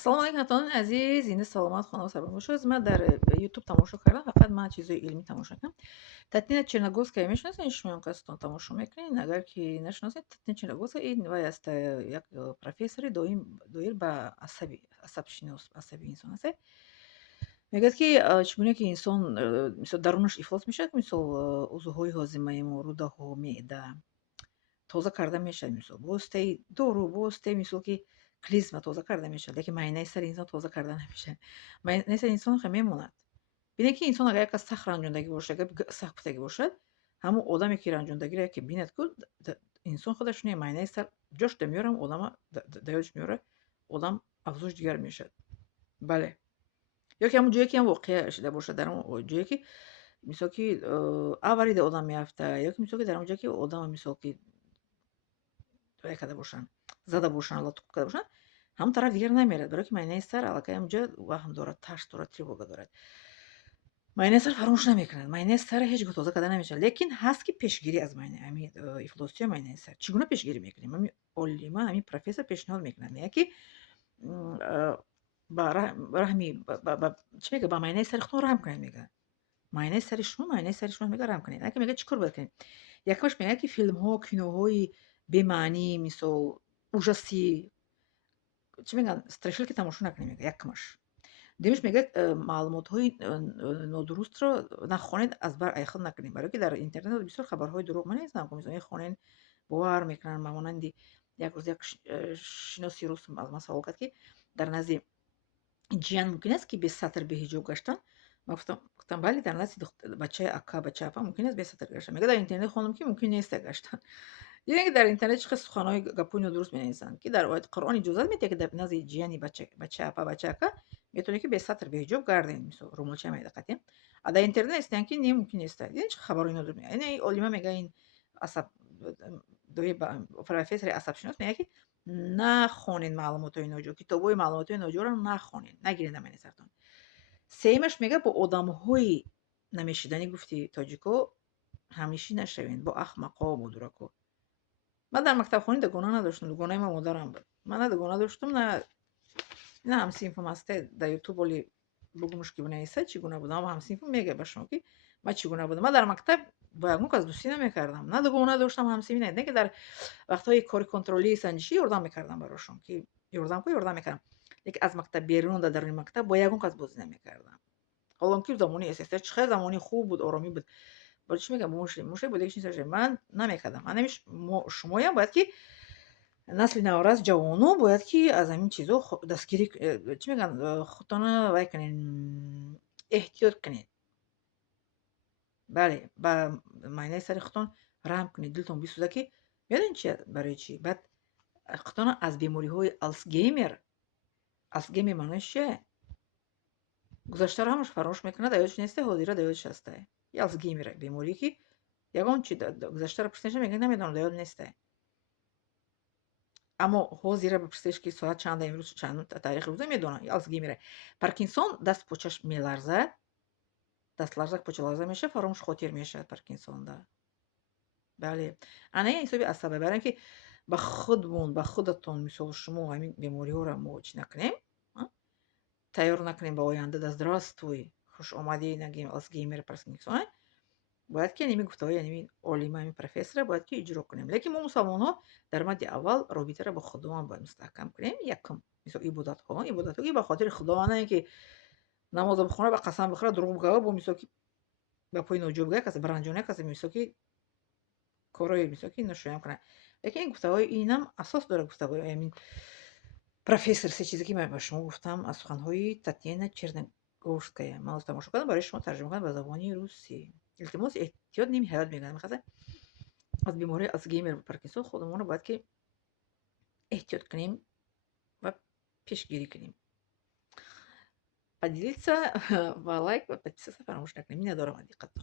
ассалому алайкум ҳамватнони азиз, зинда саломат хона сарбаланд бошед. Ман дар ютуб тамошо кардам, фақат ман чизои илмӣ тамошо мекунам. Татнина Черногорская мешиносед, шумоён касатон тамошо мекунед? Агар ки нашиносед, Татнина Черногорская ин вай аст, як профессори доир ба асаби инсон аст. Мегӯяд ки чӣ гуна ки инсон мисол дарунаш ифлос мешавад, мисол узвҳои ҳозимаи мо, рӯдаҳо, меъда тоза карда мешавад, мисол бо воситаи дору, бо воситаи мисол ки клизма тоза карда мешавад, лекин майнаи сари инсон тоза карда намешавад. Майнаи сари инсон хеле мемонад. Бинед ки инсон агар як кас сахт ранҷондагӣ бошад, агар сахт гуфтагӣ бошад, ҳамон одаме ки ранҷондагиро яке бинад ку инсон худаш майнаи сар ҷошта меёрам, одама да ёдаш меёра, одам афзуш дигар мешавад. Бале. Ё ки ҳамон ҷое ки ҳам воқеа шуда бошад, дар он ҷое ки мисол ки аварида одам меафта, ё ки мисол ки дар он ҷое ки одама мисол ки як карда бошанд, зада бошанд, латук карда бошанд, ҳамон тараф дигар намерад, барои ки майнаи сар аллакай ҳамонҷо ваҳм дорад, тарс дорад, тревога дорад. Майнаи сар фаромӯш намекунад, майнаи сар ҳеҷ гоҳ тоза карда намешавад, лекин ҳаст ки пешгирӣ аз ифлосиё майнаи сар. Чӣ гуна пешгирӣ мекунем? Ҳамин олима, ҳамин профессор пешниҳод мекунад, мегӯяд ки ба раҳми чӣ мегӯяд, ба майнаи сари худтон раҳм кунед мегӯяд. Майнаи сари шумо, майнаи сари шумо мегӯяд раҳм кунед. Мегӯяд чӣ кор бояд кунем? Якумаш мегӯяд ки филмҳо, киноҳои бемаънӣ, мисол ужаси, чӣ мегӯянд, страшилки тамошо накунем мегӯяд якумаш. Дуюмаш мегӯяд маълумотҳои нодурустро нахонед, аз бар айход накунед, барои ки дар интернет бисёр хабарҳои дурӯғ менависанд, мехонед, бовар мекунанд. Ба монанди як рӯз як шиноси рус аз ман савол кард ки дар назди ҷиян мумкин аст ки бесатр беҳиҷоб гаштан? Ман гуфтам бале, дар назди бачаи ака, бачаи апа мумкин аст бесатр гаштан. Мегӯяд дар интернет хондам ки мумкин нест гаштан. Дидан ки дар интернет чӣ қадр суханҳои гапҳои нодуруст менависанд, ки дар ояти Қуръон иҷозат медиҳад ки дар назди ҷияни бачаи апа, бачаи ака метавонед ки бесатр беҳиҷоб гардед, мисол румолча медиққатем. А дар интернет истаям ки не мумкин нест. Дидед чӣ хабарҳои нодуруст мегӯяд. Ин олима мегӯяд, ин асаб профессори асабшинос мегӯяд ки нахонед маълумотҳои ноҷо, китобҳои маълумотҳои ноҷоро нахонед, нагиред дар майнаи сартон. Сеюмаш мегӯяд бо одамҳои намешидани гуфти тоҷико ҳамнишин нашавед, бо ахмақо, бо дурако. Ман дар мактабхона дугона надоштам, дугонаи ман модарам буд. Ман на дугона доштам, на ҳамсинфам ҳасте. Дар ютуб оли бугӯ мушки бинависад чӣ гуна будам, ама ҳамсинфам мегӯяд ба шумо ки ман чӣ гуна будам. Ман дар мактаб бо ягон кас дӯстӣ намекардам, на дугона доштам, ҳамсинфи не ки дар вақтҳои кори контролии санҷишӣ ёрдам мекардам барошон, ки ёрдам мекардам. Лекин аз мактаб берун, дар даруни мактаб бо ягон кас бозӣ намекардам. Ҳолон ки замони СССР чӣ қадр замони хуб буд, оромӣ буд. Барои чӣ мегӯям, мошек буд, лекин чиз ман намекардам. Шумоям бояд ки насли наврас, ҷавонон бояд ки аз ҳамин чизо дастгирӣ, чӣ мегӯянд, худтона вай кунед, эҳтиёт кунед. Бале, ба майнаи сари худтон раҳм кунед, дилтон бисӯзад ки медонед чи барои чӣ? Баъд худтона аз бемориҳои Алцгеймер маънояш чие? Гузаштаро ҳамаш фаромӯш мекунад, дар ёдаш несте, ҳозира дар ёдаш аста. Алцгеймер беморие ки ягон чи гузаштаро пурсида мегӯяд намедонам, дар ёд неста. Аммо ҳозира бипурсеш ки соат чанда имрӯз, чанд таърихи рӯза медонам, Алцгеймер. Паркинсон дасту почаш меларзад, даст ларза, поча ларза мешавад, фаромӯш хотир мешавад Паркинсонда. Бале, ана ин ҳисоби асаба. Барои ин ки ба худатон мисол шумо ҳамин бемориҳоро мо чӣ накунем, тайёр накунем ба оянда. Да здравствуй, хушомадӣ нагӯем Алцгеймер, Паркинсон. Бояд ки нимин гуфтаҳои нимин олима, нимин профессора бояд ки иҷро кунем. Лекин мо мусулмонҳо дар мадди аввал робитаро бо худованд бояд мустаҳкам кунем. Якум мисол ибодатҳо ки ба хотири худованд, на ин ки намоза бихонад, ба қасам бихӯрад, дурӯғ бигӯяд, бо мисол ки гапҳои ноҷо бигӯяд, касе баранҷонаяд, касе мисол ки корои мисол ки ношоям кунад. Лекин ин гуфтаҳои инам асос дорад. Гуфтаҳои ҳамин профессор, се чизе ки ман ба шумо гуфтам аз суханҳои Татьяна Черногорская. Ман ҳозир тамошо кардам, барои шумо тарҷима кардам ба забони русӣ. Илтимос эҳтиёт нимниҳоят мегӯям. Мехаза аз бемории Алцгеймер ва Паркинсон худамонро бояд ки эҳтиёт кунем ва пешгирӣ кунем. Поделиться ва лайк ва подписаться фаромӯш накунем. Миннатдорам аз диққататон.